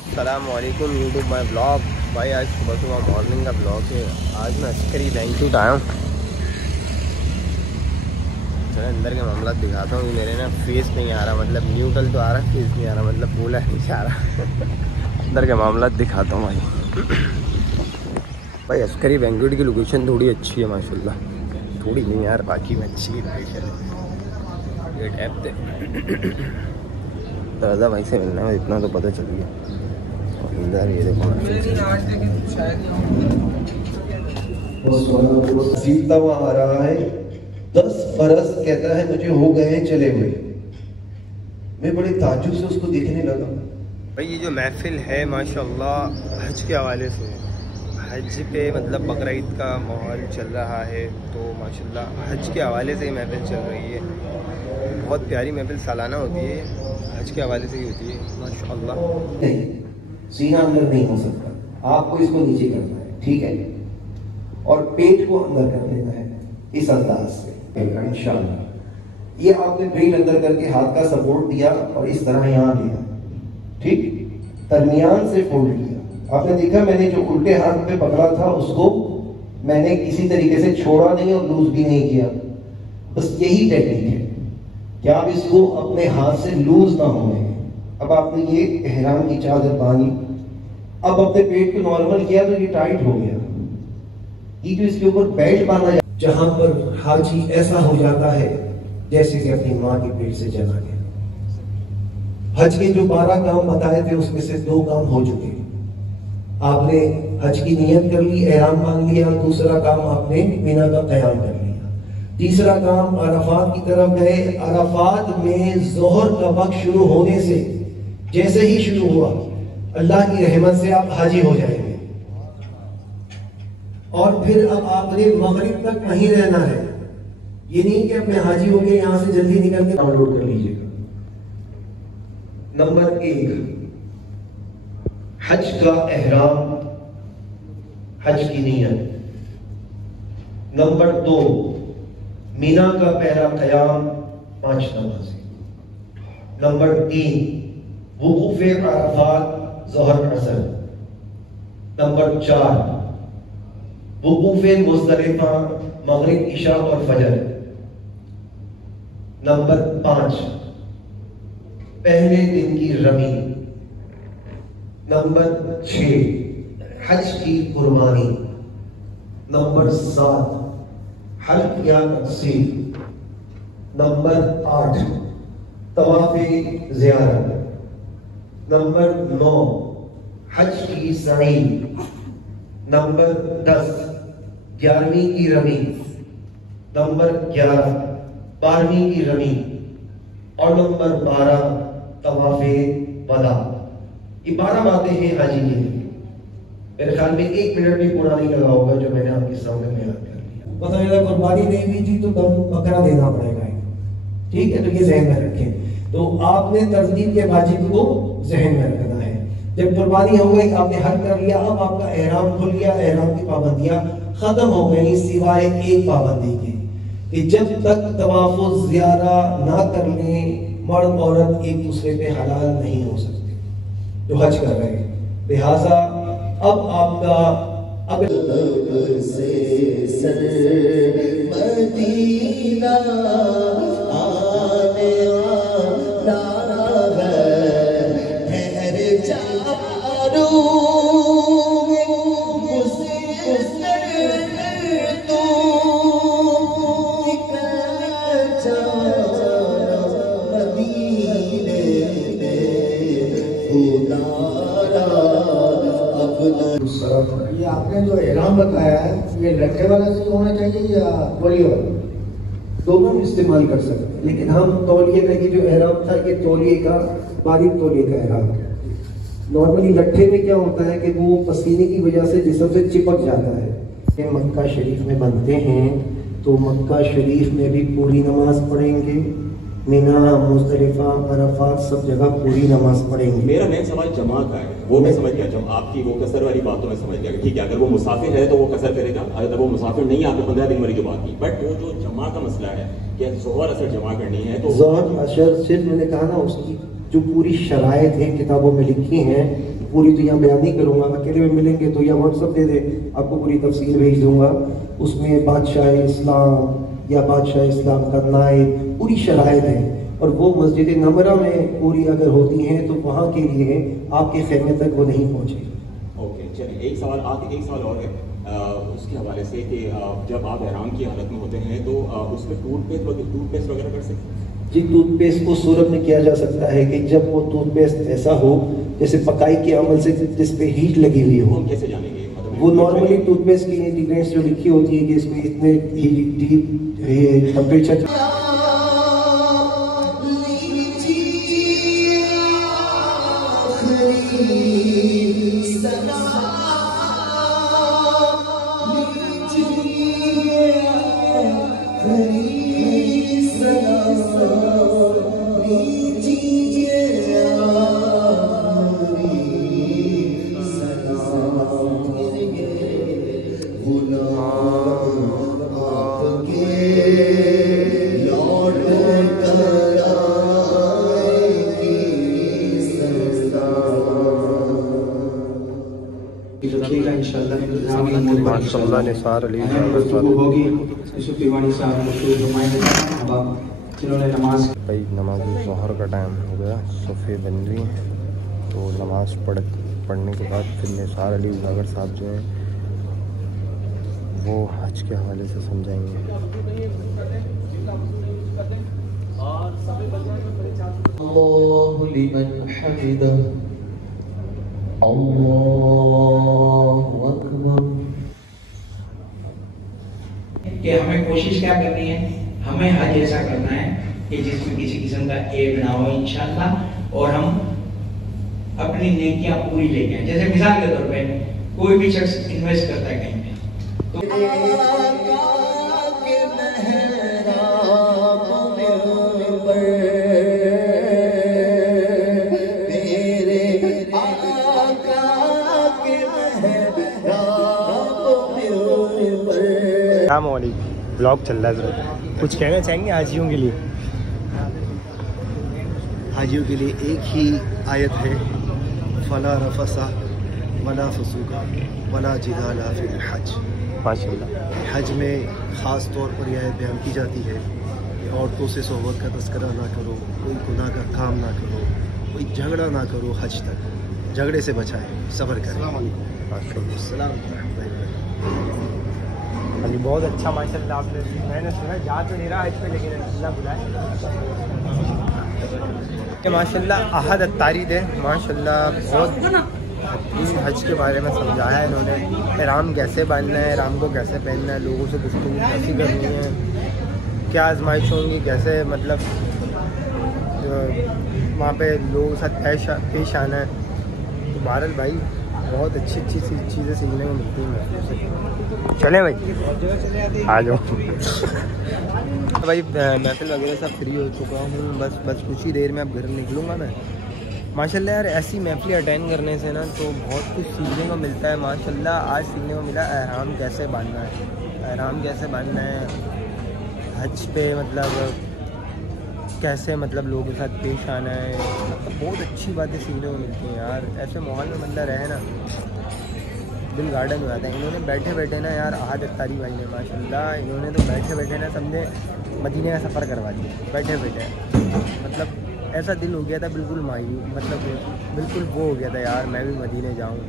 अस्सलामुअलैकुम YouTube my blog. भाई आज सुबह सुबह मॉर्निंग का ब्लॉग है। आज मैं अस्करी बैंकट आया हूँ। चलो अंदर के मामला दिखाता हूँ। मेरे ना फेस नहीं आ रहा, मतलब न्यूट्रल तो आ रहा है, फेस नहीं आ रहा, मतलब बोला नहीं आ रहा। अंदर के मामला दिखाता हूँ भाई अस्करी बैंकट की लोकेशन थोड़ी अच्छी है माशाल्लाह। थोड़ी नहीं यार, बाकी में अच्छी लोकेशन है। ये टैप थे दादा भाई से मिलना है, इतना तो पता चल गया। इधर ये देखो सीता वहाँ आ रहा है। 10 बरस कहता है मुझे हो गए हैं चले हुए। मैं बड़े ताज्जुब से उसको देखने लगा। भाई ये जो महफिल है माशाल्लाह हज के हवाले से, हज पे मतलब बकरा ईद का माहौल चल रहा है, तो माशाल्लाह हज के हवाले से ही महफिल चल रही है। बहुत प्यारी महफिल सालाना होती है, हज के हवाले से ही होती है माशाल्लाह। नहीं, सीना अंदर नहीं हो सकता, आपको इसको नीचे करना है, ठीक है, और पेट को अंदर कर लेना है इस अंदाज से इंशाअल्लाह। ये आपने पेट अंदर करके हाथ का सपोर्ट दिया और इस तरह यहाँ लिया, ठीक, दरमियान से फोल्ड किया। आपने देखा मैंने जो उल्टे हाथ पे पकड़ा था उसको मैंने किसी तरीके से छोड़ा नहीं और लूज भी नहीं किया। बस यही टेक्निक है कि आप इसको अपने हाथ से लूज ना होने। अब आपने ये एहराम की चादर बांधी, अब अपने पेट को नॉर्मल किया तो ये टाइट हो गया। ये जो इसके ऊपर बेल्ट बांधा जाता, जहां पर हाजी ऐसा हो जाता है जैसे कि अपनी माँ के पेट से जला गया। हज के जो 12 काम बताए थे उसमें से 2 काम हो चुके। आपने हज की नियत कर ली, एहराम बांध लिया। दूसरा काम आपने मीना का क़याम कर लिया। तीसरा काम अराफात की तरफ गए। अराफात में ज़ोहर का वक्त शुरू होने से जैसे ही शुरू हुआ अल्लाह की रहमत से आप हाजी हो जाएंगे। और फिर अब आपने मगरिब तक वहीं रहना है। ये नहीं कि अपने हाजी हो गए यहां से जल्दी निकल के डाउनलोड कर लीजिएगा। नंबर 1 हज का एहराम, हज की नियत। नंबर 2 मीना का पहला क़याम, 5 नमाज़ें। नंबर 3 वुक़ूफ़ अराफ़ात, ज़ोहर असर। नंबर 4 वुक़ूफ़ मुज़दलिफ़ा, मग़रिब इशा और फजर। नंबर 5 पहले दिन की रमी। नंबर 6 हज की कुर्बानी। नंबर 7 हल्क या तक़सीर। नंबर 8 तवाफ़े ज़ियारत। नंबर 9 हज की सई। नंबर 10 11वीं की रमी। नंबर 11 12वीं की रमी। और नंबर 12 तवाफ़े वदा। ये 12 बातें हैं हाजी के लिए। मेरे ख्याल में 1 मिनट भी पूरा नहीं लगा होगा जो मैंने आपके सामने बयान कर दिया। पता चला कुर्बानी नहीं हुई थी तो दम बकरा देना पड़ेगा, ठीक है, तो ये ज़हन में रखें। तो आपने तरतीब के वाजिब को ज़हन में रखना है। जब कुर्बानी हो गई, आपने हज कर लिया, अब आपका एहराम खुल गया। एहराम की पाबंदियां खत्म हो गई सिवाय एक पाबंदी की कि जब तक तवाफ़ुज़ ज़ियारा ना कर लें मर्द औरत एक दूसरे पे हलाल नहीं हो सकते जो हज कर रहे हैं। लिहाजा अब आपका अब से मदीना आने वाला है, ठहर जा ये आपने जो एहराम बताया है ये लड़के वाला से होना चाहिए या तौलिए वाला? दोनों इस्तेमाल कर सकते हैं, लेकिन हम तौलिए का ये जो एहराम था ये तौलिए का, बारीक तौलिए का एहराम था। नॉर्मली लट्ठे में क्या होता है कि वो पसीने की वजह से जिस्म से चिपक जाता है। ये मक्का शरीफ में बनते हैं तो मक्का शरीफ में भी पूरी नमाज पढ़ेंगे, मिना, मुज़दलिफा, अरफात सब जगह पूरी नमाज पढ़ेंगे। मेरा मेन सवाल जमा का है, वो मैं समझ गया। जब आपकी वो कसर वाली बात तो मैं समझ गया, ठीक है, अगर वो मुसाफिर है तो वो कसर करेगा, अगर वो मुसाफिर नहीं, आपने 15 दिन वाली जो बात की। बट वो जो जमा का मसला है कि ज़ोहर असर जमा करनी है तो ज़ोहर असर सिर्फ मैंने कहा ना, उसकी जो पूरी शराइत हैं किताबों में लिखी हैं, पूरी तो यहाँ बयान नहीं करूँगा। अकेले में मिलेंगे तो या व्हाट्सअप दे दे, आपको पूरी तफसील भेज दूँगा। उसमें बादशाह इस्लाम या बादशाह इस्लाम का नायब पूरी शराइत है। और वो मस्जिद नमरा में पूरी अगर होती हैं तो वहाँ के लिए आपके खेमे तक वो नहीं पहुँचेगी। ओके, चलिए एक सवाल और है उसके हवाले से कि जब आप एहराम की हालत में होते हैं तो उसमें टूथपेस्ट वगैरह कर सकते हैं? जी, टूथपेस्ट को सूरत में किया जा सकता है कि जब वो टूथपेस्ट ऐसा हो जैसे पकाई के अमल से जिस पे हीट लगी हुई हो। हम कैसे जानेंगे? वो नॉर्मली टूथपेस्ट की इंग्रेडिएंट्स जो लिखी होती है कि इसमें इतने डीप टेम्परेचर। रखिएगा इंशाअल्लाह। माशाअल्लाह निसार अली होगी जिन्होंने नमाज भाई नमाज ज़ोहर का टाइम हो गया, सोफ़े बन रही हैं तो नमाज़ पढ़ने के बाद फिर निसार अली उजागर साहब जो हैं वो हज के हवाले से समझाएंगे। अल्लाहु लिमन हमिदा, अल्लाहु अकबर। कि हमें कोशिश क्या करनी है, हमें हज ऐसा करना है कि जिसमें किसी किस्म का ऐब ना हो इंशाअल्लाह, और हम अपनी नेकियां पूरी लेके आए। जैसे मिसाल के तौर पे कोई भी शख्स इन्वेस्ट करता है कहीं पे तो ब्लॉग चल रहा है, कुछ कहना चाहेंगे हाजियों के लिए? हाजियों के लिए एक ही आयत है, फला रफसा वला फसूका वला जिदाला फिल हज। माशाल्लाह हज में ख़ास तौर पर यह बयान की जाती है कि औरतों से सोहबत का तस्करा ना करो, कोई गुनाह का काम ना करो, कोई झगड़ा ना करो, हज तक झगड़े से बचाएं, सब्र करें। अभी बहुत अच्छा माशाल्लाह आपने, मैंने सुना जा तो नहीं रहा हज पे लेकिन अल्लाह बुलाए। माशाल्लाह अहद अत्तारी दे माशाल्लाह बहुत हज के बारे में समझाया है इन्होंने। एहराम कैसे बांधना है, एहराम को कैसे पहनना है, लोगों से गुफ्तगू कैसी करनी है, क्या आजमाइश होंगी, कैसे मतलब वहाँ पे लोगों के साथ पेश आना है। तो बहरहाल भाई बहुत अच्छी चीज़ें सीखने को मिलती हैं महफिल से। चलें भाई आ जाओ। भाई महफिल वगैरह सब फ्री हो चुका हूँ, बस कुछ ही देर में अब घर निकलूँगा मैं। माशाल्लाह यार ऐसी महफिल अटेंड करने से ना तो बहुत कुछ सीखने को मिलता है। माशाल्लाह आज सीखने को मिला एहराम कैसे बांधना है, हज पे मतलब कैसे मतलब लोगों के साथ पेश आना है। मतलब बहुत अच्छी बातें सीखने को मिलती हैं यार। ऐसे माहौल में बंदा रहे ना दिल गार्डन हो जाता है। इन्होंने बैठे बैठे ना यार अहद अत्तारी भाई ने माशाल्लाह इन्होंने तो बैठे बैठे ना समझे मदीने का सफ़र करवा दिया बैठे बैठे। मतलब ऐसा दिल हो गया था बिल्कुल मायूस, मतलब बिल्कुल वो हो गया था यार मैं भी मदीने जाऊँ,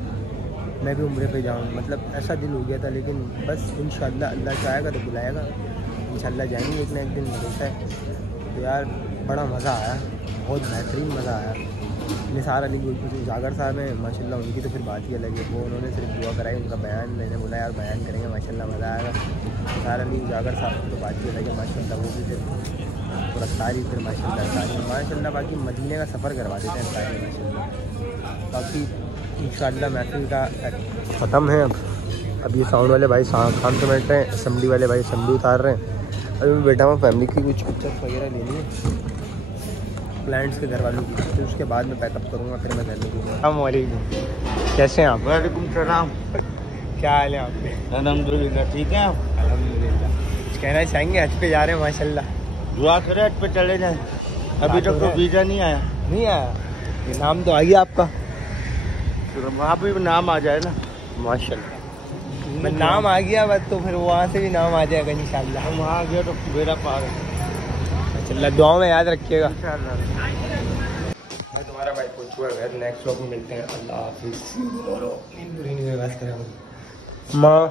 मैं भी उम्रे पे जाऊँ, मतलब ऐसा दिल हो गया था। लेकिन बस इंशाअल्लाह अल्लाह चाहेगा तो बुलाएगा, इंशाअल्लाह जाएंगे एक ना एक दिन भरोसा है। तो यार बड़ा मज़ा आया, बहुत बेहतरीन मज़ा आया। निसार अली उजागर साहब हैं माशाल्लाह, उनकी तो फिर बात ही अलग है। वो उन्होंने सिर्फ दुआ कराई, उनका बयान मैंने बोला यार बयान करेंगे माशाल्लाह मज़ा आएगा। निसार अली उजागर साहब की तो बात ही अलग है माशाल्लाह, वो भी फिर पूरा सारी फिर माशाल्लाह बाकी मदीने का सफ़र करवा देते हैं सारी माशाल्लाह। बाकी इंशाल्लाह महफिल का ख़त्म है। अब ये साउंड वाले भाई काम समेट रहे हैं, असम्बली वाले भाई असम्बली उतार रहे हैं। अभी मैं बैठा हूँ, फैमिली की कुछ पिक्चर्स वगैरह लेनी है क्लाइंट्स के घर वालों की, फिर उसके बाद मैं पैकअप करूँगा, फिर मैं घर निकलूँगा। अस्सलामुअलैकुम, कैसे हैं आप? वालेकुम सलाम। क्या हाल है आपके? अल्हम्दुलिल्लाह, ठीक है आप? अल्हम्दुलिल्लाह। कुछ कहना चाहेंगे? हज पे जा रहे हैं माशाल्लाह। दुआ करें हज पे चले जाएं। अभी तक तो वीज़ा नहीं आया। नहीं आया? ये नाम तो आ गया आपका। तो वहाँ भी नाम आ जाए ना माशाल्लाह। मैं नाम आ गया बस, तो फिर वहाँ से भी नाम आ जाएगा इंशाल्लाह। हम वहाँ गए तो बेड़ा पार है। इंशाल्लाह दुआ में याद रखिएगा। इंशाल्लाह। मैं तुम्हारा भाई पहुँच चुका घर। नेक्स्ट व्लॉग में मिलते हैं। अल्लाह हाफिज़। नींद बुरी नहीं बात करें माँ।